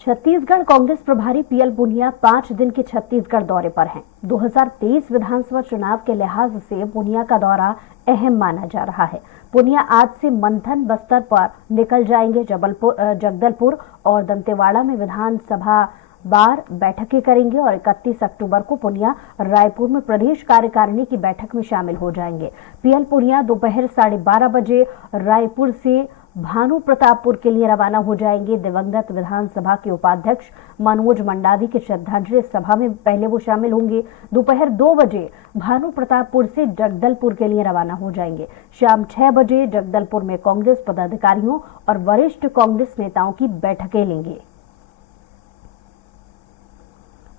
छत्तीसगढ़ कांग्रेस प्रभारी पीएल पुनिया 5 दिन के छत्तीसगढ़ दौरे पर हैं। 2023 विधानसभा चुनाव के लिहाज से पुनिया का दौरा अहम माना जा रहा है। पुनिया आज से मंथन बस्तर पर निकल जाएंगे। जगदलपुर और दंतेवाड़ा में विधानसभा बार बैठकें करेंगे और 31 अक्टूबर को पुनिया रायपुर में प्रदेश कार्यकारिणी की बैठक में शामिल हो जाएंगे। पीएल पुनिया दोपहर 12:30 बजे रायपुर से भानु प्रतापपुर के लिए रवाना हो जाएंगे। दिवंगत विधानसभा के उपाध्यक्ष मनोज मंडावी की श्रद्धांजलि सभा में पहले वो शामिल होंगे। दोपहर 2 बजे भानु प्रतापपुर से जगदलपुर के लिए रवाना हो जाएंगे। शाम 6 बजे जगदलपुर में कांग्रेस पदाधिकारियों और वरिष्ठ कांग्रेस नेताओं की बैठकें लेंगे।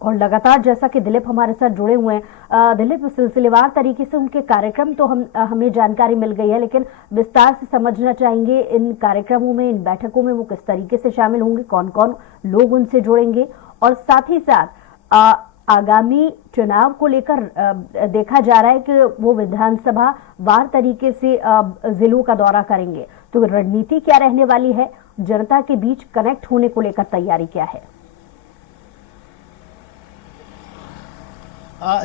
और लगातार जैसा कि दिलीप हमारे साथ जुड़े हुए हैं, दिलीप सिलसिलेवार तरीके से उनके कार्यक्रम तो हमें जानकारी मिल गई है, लेकिन विस्तार से समझना चाहेंगे इन कार्यक्रमों में, इन बैठकों में वो किस तरीके से शामिल होंगे, कौन कौन लोग उनसे जुड़ेंगे और साथ ही साथ आगामी चुनाव को लेकर देखा जा रहा है कि वो विधानसभा वार तरीके से जिलों का दौरा करेंगे, तो रणनीति क्या रहने वाली है, जनता के बीच कनेक्ट होने को लेकर तैयारी क्या है?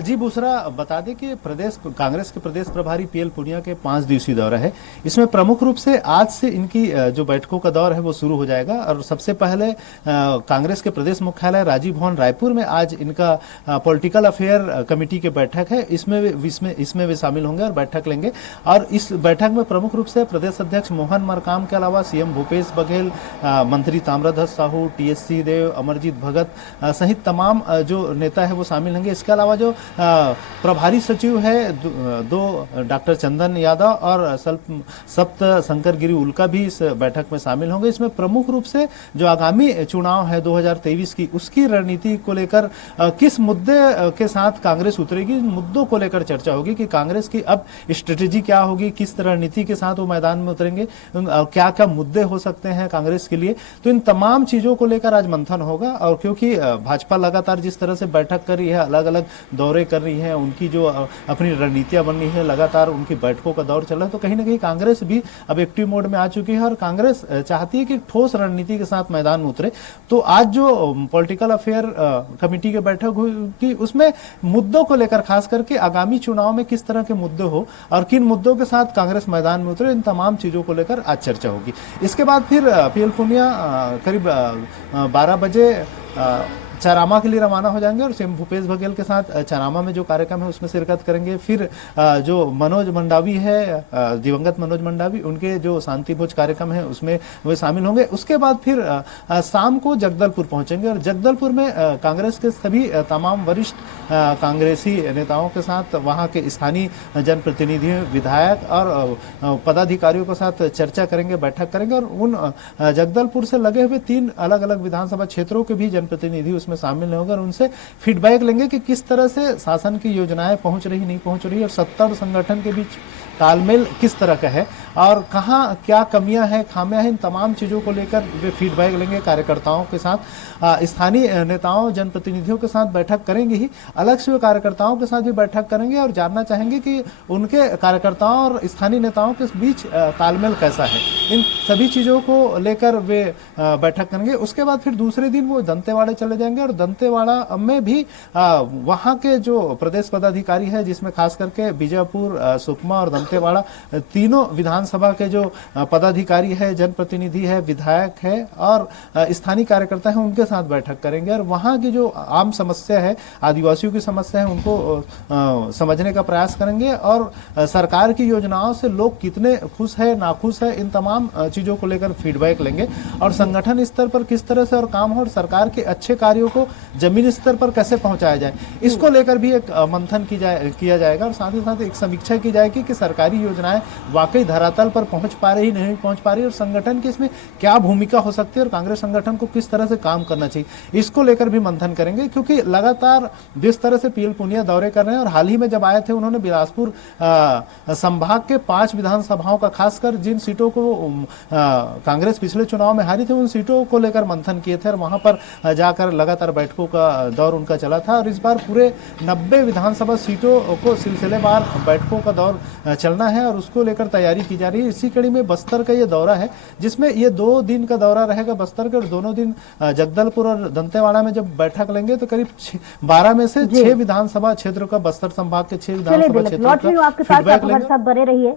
जी बुसरा, बता दें कि प्रदेश कांग्रेस के प्रदेश प्रभारी पीएल पुनिया के 5 दिवसीय दौरा है। इसमें प्रमुख रूप से आज से इनकी जो बैठकों का दौर है वो शुरू हो जाएगा और सबसे पहले कांग्रेस के प्रदेश मुख्यालय राजीव भवन रायपुर में आज इनका पॉलिटिकल अफेयर कमेटी की बैठक है। इसमें वे शामिल होंगे और बैठक लेंगे। और इस बैठक में प्रमुख रूप से प्रदेश अध्यक्ष मोहन मरकाम के अलावा सीएम भूपेश बघेल, मंत्री ताम्रध्वज साहू, टीएस सिंहदेव, अमरजीत भगत सहित तमाम जो नेता है वो शामिल होंगे। इसके अलावा जो प्रभारी सचिव है दो डॉक्टर चंदन यादव और सप्त शंकर गिरी उल्का भी इस बैठक में शामिल होंगे। इसमें प्रमुख रूप से जो आगामी चुनाव है 2023 की, उसकी रणनीति को लेकर किस मुद्दे के साथ कांग्रेस उतरेगी, मुद्दों को लेकर चर्चा होगी कि कांग्रेस की अब स्ट्रेटेजी क्या होगी, किस रणनीति के साथ वो मैदान में उतरेंगे, क्या क्या मुद्दे हो सकते हैं कांग्रेस के लिए। तो इन तमाम चीजों को लेकर आज मंथन होगा। और क्योंकि भाजपा लगातार जिस तरह से बैठक कर रही है, अलग अलग दौरे कर रही है, उनकी जो अपनी रणनीतियां बन रही है, लगातार उनकी बैठकों का दौर चल रहा है, तो कहीं ना कहीं कांग्रेस भी अब एक्टिव मोड में आ चुकी है और कांग्रेस चाहती है कि ठोस रणनीति के साथ मैदान में उतरे। तो आज जो पॉलिटिकल अफेयर कमेटी की बैठक हुई, उसमें मुद्दों को लेकर खास करके आगामी चुनाव में किस तरह के मुद्दे हो और किन मुद्दों के साथ कांग्रेस मैदान में उतरे, इन तमाम चीजों को लेकर आज चर्चा होगी। इसके बाद फिर पीएल पुनिया करीब 12 बजे चारामा के लिए रवाना हो जाएंगे और सीएम भूपेश बघेल के साथ चारामा में जो कार्यक्रम है उसमें शिरकत करेंगे। फिर जो मनोज मंडावी है, दिवंगत मनोज मंडावी, उनके जो शांति भोज कार्यक्रम है उसमें वे शामिल होंगे। उसके बाद फिर शाम को जगदलपुर पहुंचेंगे और जगदलपुर में कांग्रेस के सभी तमाम वरिष्ठ कांग्रेसी नेताओं के साथ, वहां के स्थानीय जनप्रतिनिधियों, विधायक और पदाधिकारियों के साथ चर्चा करेंगे, बैठक करेंगे। और उन जगदलपुर से लगे हुए 3 अलग अलग विधानसभा क्षेत्रों के भी जनप्रतिनिधि उसमें शामिल होंगे और उनसे फीडबैक लेंगे कि किस तरह से शासन की योजनाएं पहुंच रही, नहीं पहुंच रही, और सत्ता और संगठन के बीच तालमेल किस तरह का है और कहां क्या कमियां हैं, खामियां हैं। इन तमाम चीजों को लेकर वे फीडबैक लेंगे कार्यकर्ताओं के साथ, स्थानीय नेताओं, जनप्रतिनिधियों के साथ बैठक करेंगे ही, अलग से वे कार्यकर्ताओं के साथ भी बैठक करेंगे और जानना चाहेंगे कि उनके कार्यकर्ताओं और स्थानीय नेताओं के बीच तालमेल कैसा है। इन सभी चीजों को लेकर वे बैठक करेंगे। उसके बाद फिर दूसरे दिन वो दंतेवाड़ा चले जाएंगे और दंतेवाड़ा में भी वहां के जो प्रदेश पदाधिकारी है, जिसमें खास करके बीजापुर, सुकमा और दंतेवाड़ा तीनों विधानसभा के जो पदाधिकारी है, जनप्रतिनिधि है, विधायक है और स्थानीय कार्यकर्ता है, उनके साथ बैठक करेंगे और वहां की जो आम समस्या है, आदिवासियों की समस्या है, उनको समझने का प्रयास करेंगे और सरकार की योजनाओं से लोग कितने खुश है, नाखुश है, इन तमाम चीजों को लेकर फीडबैक लेंगे और संगठन स्तर पर किस तरह से और काम हो और सरकार के अच्छे कार्यों को जमीनी स्तर पर कैसे पहुंचाया जाए, इसको लेकर भी एक मंथन किया जाएगा और साथ ही साथ एक समीक्षा की जाएगी कि सरकारी योजनाएं वाकई धरातल पर पहुंच पा रही, नहीं पहुंच पा रही और संगठन की इसमें क्या भूमिका हो सकती है और कांग्रेस संगठन को किस तरह से काम करना चाहिए, इसको लेकर भी मंथन करेंगे। क्योंकि लगातार जिस तरह से पीएल पुनिया दौरे कर रहे हैं और हाल ही में जब आए थे, उन्होंने बिलासपुर संभाग के 5 विधानसभाओं का, खासकर जिन सीटों को कांग्रेस पिछले चुनाव में हारी थी, उन सीटों को लेकर मंथन किए थे और वहां पर जाकर लगातार बैठकों का दौर उनका चला था और इस बार पूरे 90 विधानसभा सीटों को सिलसिलेवार बैठकों का दौर चलना है और उसको लेकर तैयारी की जा रही है। इसी कड़ी में बस्तर का ये दौरा है, जिसमें ये 2 दिन का दौरा रहेगा बस्तर का, और दोनों दिन जगदलपुर और दंतेवाड़ा में जब बैठक लेंगे तो करीब 12 में से 6 विधानसभा क्षेत्रों का, बस्तर संभाग के 6 चलिए विधानसभा दिलीप, क्षेत्रों लौट रही हूँ का आपके पास, आप फीडबैक हमारे लेंगे। साथ बने रहिए।